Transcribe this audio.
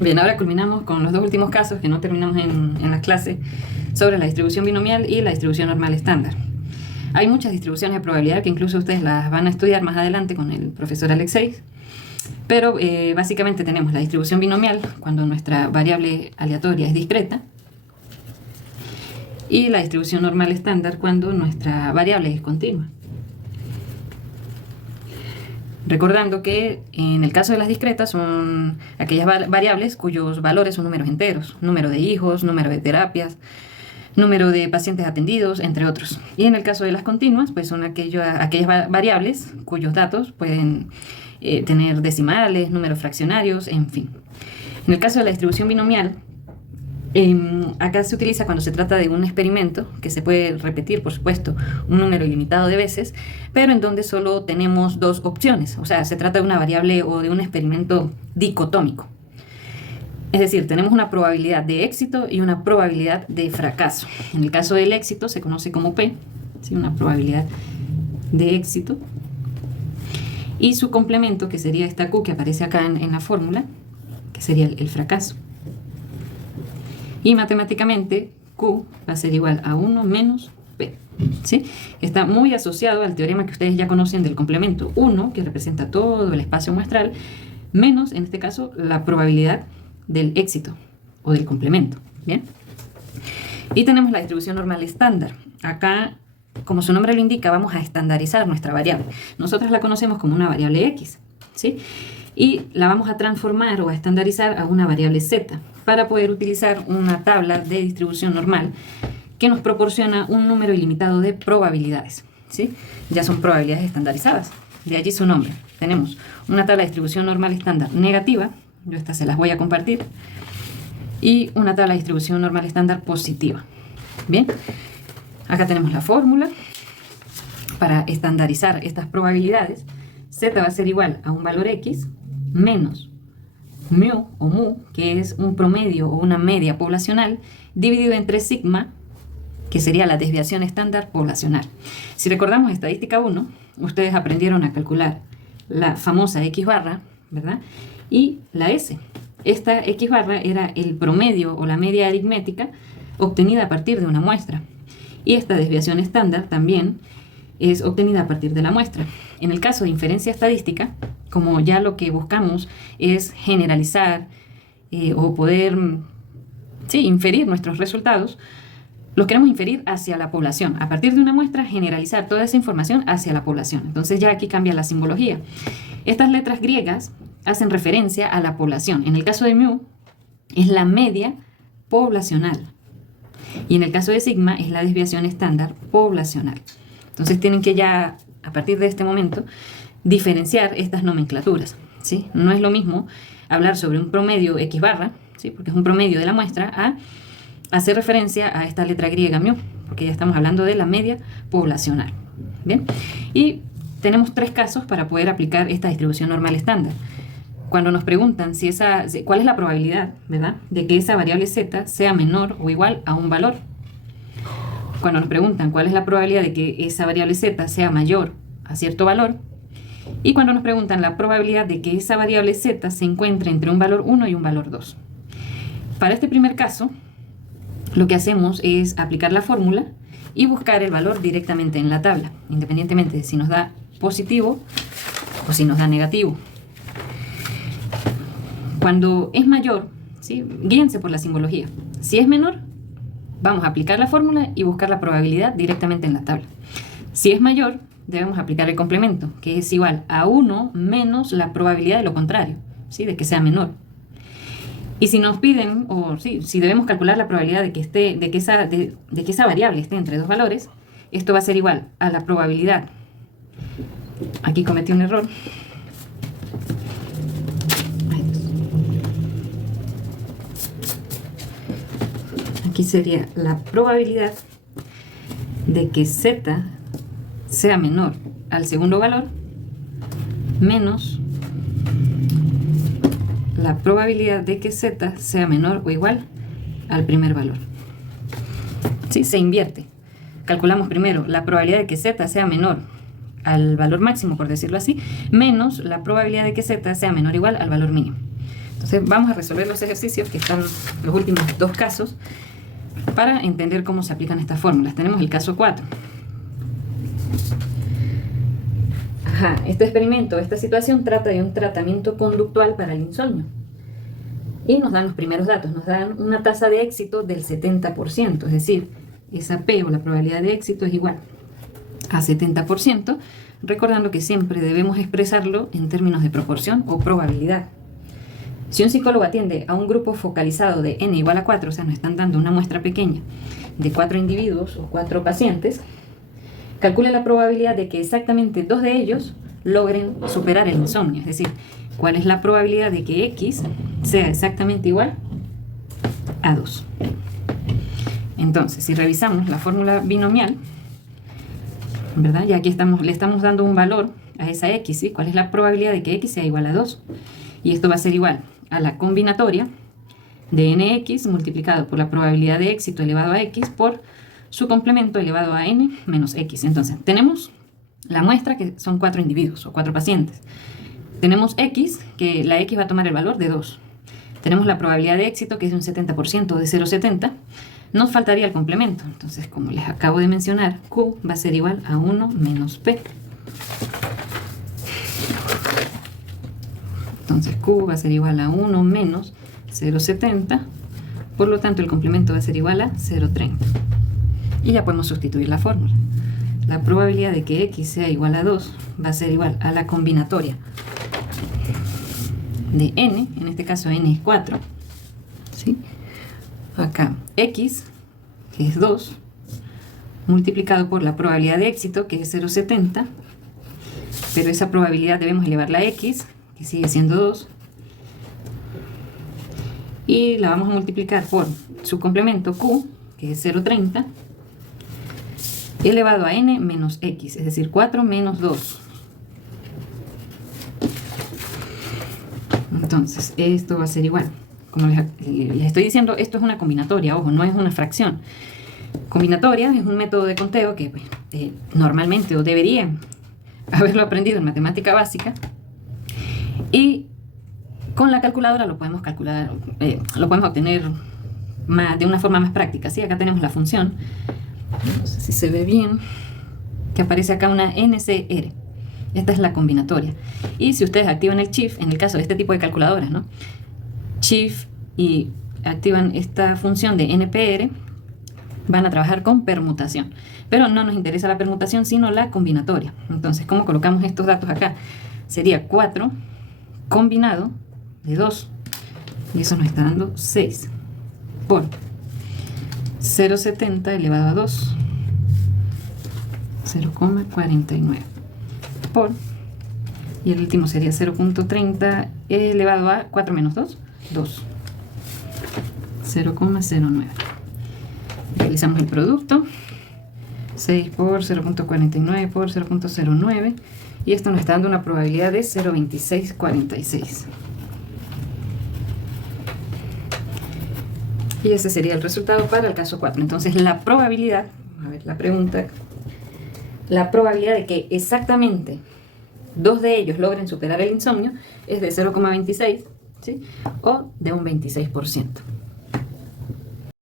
Bien, ahora culminamos con los dos últimos casos que no terminamos en la clase sobre la distribución binomial y la distribución normal estándar. Hay muchas distribuciones de probabilidad que incluso ustedes las van a estudiar más adelante con el profesor Alexei, pero básicamente tenemos la distribución binomial cuando nuestra variable aleatoria es discreta y la distribución normal estándar cuando nuestra variable es continua. Recordando que en el caso de las discretas son aquellas variables cuyos valores son números enteros, número de hijos, número de terapias, número de pacientes atendidos, entre otros. Y en el caso de las continuas, pues son aquellas variables cuyos datos pueden tener decimales, números fraccionarios, en fin. En el caso de la distribución binomial, acá se utiliza cuando se trata de un experimento que se puede repetir, por supuesto, un número ilimitado de veces, pero en donde solo tenemos dos opciones. O sea, se trata de una variable o de un experimento dicotómico. Es decir, tenemos una probabilidad de éxito y una probabilidad de fracaso. En el caso del éxito se conoce como P, ¿sí? Una probabilidad de éxito. Y su complemento, que sería esta Q que aparece acá en la fórmula, que sería el fracaso. Y matemáticamente Q va a ser igual a 1 menos P, ¿sí? Está muy asociado al teorema que ustedes ya conocen del complemento 1, que representa todo el espacio muestral, menos, en este caso, la probabilidad del éxito o del complemento, ¿bien? Y tenemos la distribución normal estándar. Acá, como su nombre lo indica, vamos a estandarizar nuestra variable. Nosotros la conocemos como una variable X, ¿sí? Y la vamos a transformar o a estandarizar a una variable Z para poder utilizar una tabla de distribución normal que nos proporciona un número ilimitado de probabilidades, ¿sí? Ya son probabilidades estandarizadas, de allí su nombre. Tenemos una tabla de distribución normal estándar negativa, yo estas se las voy a compartir, y una tabla de distribución normal estándar positiva. Bien, acá tenemos la fórmula para estandarizar estas probabilidades. Z va a ser igual a un valor X menos mu o mu, que es un promedio o una media poblacional, dividido entre sigma, que sería la desviación estándar poblacional. Si recordamos estadística 1, ustedes aprendieron a calcular la famosa X barra, ¿verdad? Y la S. Esta X barra era el promedio o la media aritmética obtenida a partir de una muestra. Y esta desviación estándar también es obtenida a partir de la muestra. En el caso de inferencia estadística, como ya lo que buscamos es generalizar o poder inferir nuestros resultados, los queremos inferir hacia la población. A partir de una muestra, generalizar toda esa información hacia la población. Entonces ya aquí cambia la simbología. Estas letras griegas hacen referencia a la población. En el caso de mu, es la media poblacional. Y en el caso de sigma, es la desviación estándar poblacional. Entonces tienen que ya, a partir de este momento, diferenciar estas nomenclaturas, ¿sí? No es lo mismo hablar sobre un promedio X barra, ¿sí? Porque es un promedio de la muestra, a hacer referencia a esta letra griega mu, porque ya estamos hablando de la media poblacional. ¿Bien? Y tenemos tres casos para poder aplicar esta distribución normal estándar. Cuando nos preguntan cuál es la probabilidad, ¿verdad?, de que esa variable z sea menor o igual a un valor. Cuando nos preguntan cuál es la probabilidad de que esa variable z sea mayor a cierto valor. Y cuando nos preguntan la probabilidad de que esa variable z se encuentre entre un valor 1 y un valor 2. Para este primer caso, lo que hacemos es aplicar la fórmula y buscar el valor directamente en la tabla, independientemente de si nos da positivo o si nos da negativo. Cuando es mayor, ¿sí?, guíense por la simbología. Si es menor, vamos a aplicar la fórmula y buscar la probabilidad directamente en la tabla. Si es mayor, debemos aplicar el complemento, que es igual a 1 menos la probabilidad de lo contrario, ¿sí?, de que sea menor. Y si nos piden, si debemos calcular la probabilidad de que esa variable esté entre dos valores, esto va a ser igual a la probabilidad. Aquí cometí un error. Aquí sería la probabilidad de que z sea menor al segundo valor menos la probabilidad de que z sea menor o igual al primer valor. ¿Sí? Se invierte. Calculamos primero la probabilidad de que z sea menor al valor máximo, por decirlo así, menos la probabilidad de que z sea menor o igual al valor mínimo. Entonces vamos a resolver los ejercicios que están los últimos dos casos para entender cómo se aplican estas fórmulas. Tenemos el caso 4. Este experimento, esta situación trata de un tratamiento conductual para el insomnio. Y nos dan los primeros datos, nos dan una tasa de éxito del 70%, es decir, esa P o la probabilidad de éxito es igual a 70%, recordando que siempre debemos expresarlo en términos de proporción o probabilidad. Si un psicólogo atiende a un grupo focalizado de n igual a 4, o sea, nos están dando una muestra pequeña de 4 individuos o 4 pacientes, calcule la probabilidad de que exactamente 2 de ellos logren superar el insomnio, es decir, cuál es la probabilidad de que X sea exactamente igual a 2. Entonces, si revisamos la fórmula binomial, ¿verdad? Y aquí le estamos dando un valor a esa X, ¿sí? ¿Cuál es la probabilidad de que X sea igual a 2? Y esto va a ser igual a la combinatoria de nx multiplicado por la probabilidad de éxito elevado a x por su complemento elevado a n menos x. Entonces, tenemos la muestra que son 4 individuos o 4 pacientes. Tenemos x, que la x va a tomar el valor de 2. Tenemos la probabilidad de éxito, que es de un 70% de 0,70. Nos faltaría el complemento. Entonces, como les acabo de mencionar, q va a ser igual a 1 menos p. Entonces, q va a ser igual a 1 menos 0,70. Por lo tanto, el complemento va a ser igual a 0,30. Y ya podemos sustituir la fórmula. La probabilidad de que x sea igual a 2 va a ser igual a la combinatoria de n, en este caso n es 4, ¿sí? Acá x, que es 2, multiplicado por la probabilidad de éxito, que es 0,70, pero esa probabilidad debemos elevarla a x, que sigue siendo 2, y la vamos a multiplicar por su complemento q, que es 0,30, elevado a n menos x, es decir, 4 menos 2. Entonces, esto va a ser igual. Como les estoy diciendo, esto es una combinatoria, ojo, no es una fracción. Combinatoria es un método de conteo que normalmente o deberían haberlo aprendido en matemática básica. Y con la calculadora lo podemos calcular, lo podemos obtener de una forma más práctica, ¿sí? Acá tenemos la función, no sé si se ve bien, que aparece acá una NCR. Esta es la combinatoria. Y si ustedes activan el Shift, en el caso de este tipo de calculadoras, ¿no? Shift y activan esta función de NPR, van a trabajar con permutación. Pero no nos interesa la permutación, sino la combinatoria. Entonces, ¿cómo colocamos estos datos acá? Sería 4 combinado de 2. Y eso nos está dando 6 por 0,70 elevado a 2, 0,49 por, y el último sería 0,30 elevado a 4 menos 2, 2, 0,09. Realizamos el producto, 6 por 0,49 por 0,09, y esto nos está dando una probabilidad de 0,2646. Y ese sería el resultado para el caso 4. Entonces, la probabilidad, a ver la pregunta, la probabilidad de que exactamente 2 de ellos logren superar el insomnio es de 0,26, ¿sí? O de un 26%.